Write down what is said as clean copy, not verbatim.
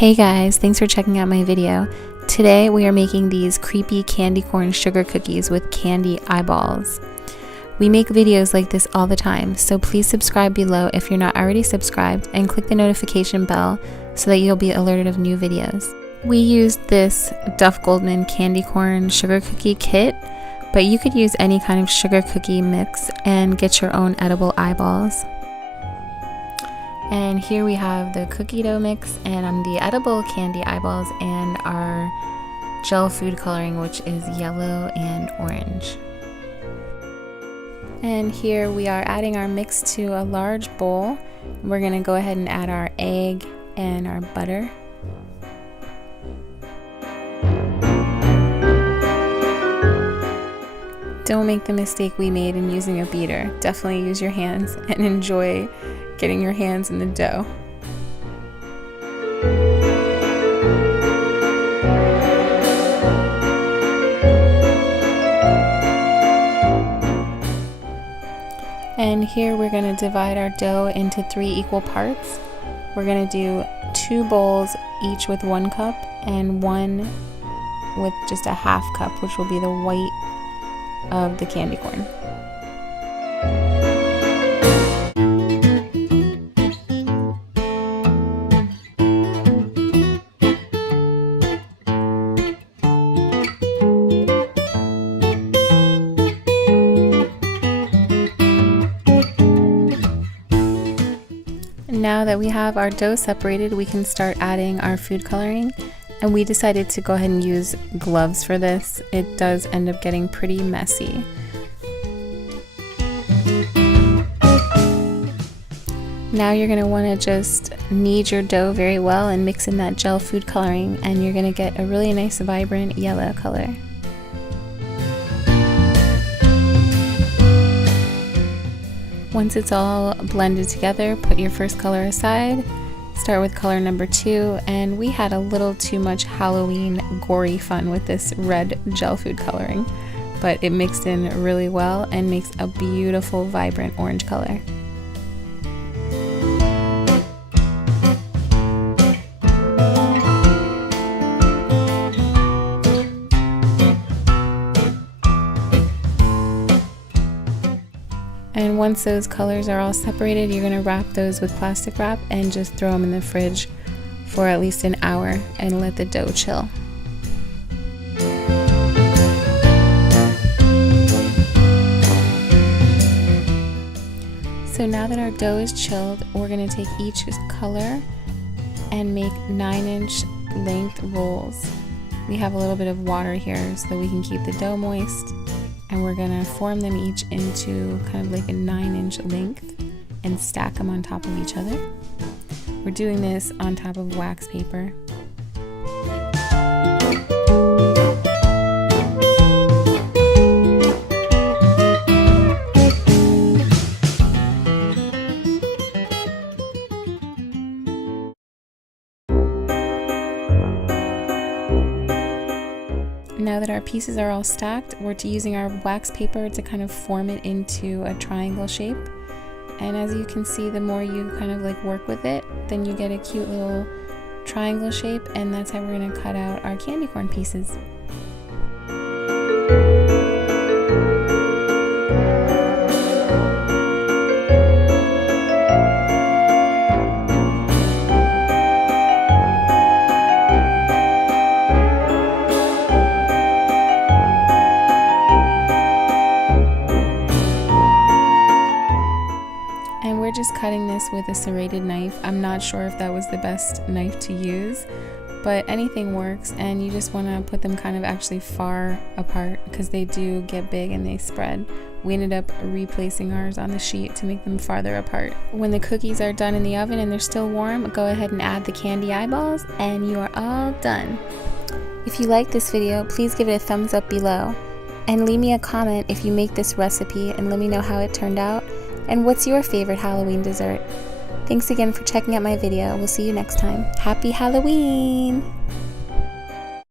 Hey guys, thanks for checking out my video. Today we are making these creepy candy corn sugar cookies with candy eyeballs. We make videos like this all the time, so please subscribe below if you're not already subscribed and click the notification bell so that you'll be alerted of new videos. We used this Duff Goldman candy corn sugar cookie kit, but you could use any kind of sugar cookie mix and get your own edible eyeballs. And here we have the cookie dough mix and the edible candy eyeballs and our gel food coloring, which is yellow and orange. And here we are adding our mix to a large bowl. We're going to go ahead and add our egg and our butter. Don't make the mistake we made in using a beater. Definitely use your hands and enjoy getting your hands in the dough. And here we're going to divide our dough into 3 equal parts. We're going to do 2 bowls, each with 1 cup, and 1 with just a half cup, which will be the white of the candy corn. Now that we have our dough separated, we can start adding our food coloring, and we decided to go ahead and use gloves for this. It does end up getting pretty messy. Now you're going to want to just knead your dough very well and mix in that gel food coloring, and you're going to get a really nice vibrant yellow color. Once it's all blended together, put your first color aside, start with color number 2, and we had a little too much Halloween gory fun with this red gel food coloring, but it mixed in really well and makes a beautiful vibrant orange color. And once those colors are all separated, you're going to wrap those with plastic wrap and just throw them in the fridge for at least an hour and let the dough chill. So now that our dough is chilled, we're going to take each color and make 9-inch length rolls. We have a little bit of water here so that we can keep the dough moist. And we're going to form them each into kind of like a 9-inch length and stack them on top of each other. We're doing this on top of wax paper. Now that our pieces are all stacked, we're using our wax paper to kind of form it into a triangle shape. And as you can see, the more you kind of like work with it, then you get a cute little triangle shape, and that's how we're going to cut out our candy corn pieces. We're just cutting this with a serrated knife. I'm not sure if that was the best knife to use, but anything works, and you just want to put them kind of actually far apart because they do get big and they spread. We ended up replacing ours on the sheet to make them farther apart. When the cookies are done in the oven and they're still warm, go ahead and add the candy eyeballs and you are all done. If you like this video, please give it a thumbs up below and leave me a comment if you make this recipe and let me know how it turned out. And what's your favorite Halloween dessert? Thanks again for checking out my video. We'll see you next time. Happy Halloween!